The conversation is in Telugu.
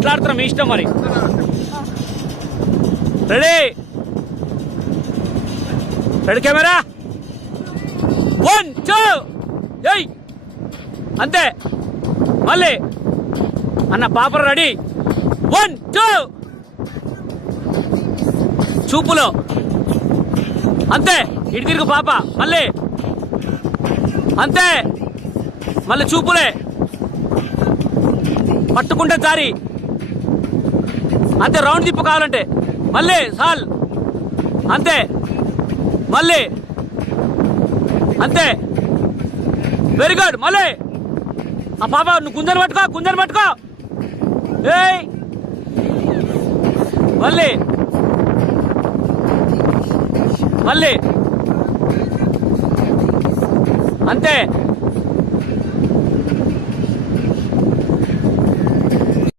ఎట్లా ఆడుతున్నాం మీ ఇష్టం మరి. రెడీ రెడీ కెమెరా 1 2 ఏయ్ అంతే. మళ్ళీ అన్న పాపర్ రెడీ 1 2 చూపులో అంతే. ఇటు తిరుగు పాప మళ్ళీ అంతే. మళ్ళీ చూపులే పట్టుకుంటే జారి అంతే. రౌండ్ తిప్పు కావాలంటే మళ్ళీ సాల్ అంతే. మళ్ళీ అంతే. Very good. మళ్ళీ ఆ పాప నువ్వు గుంజలు పట్టుకో ఏయ్ మళ్ళీ మళ్ళీ అంతే.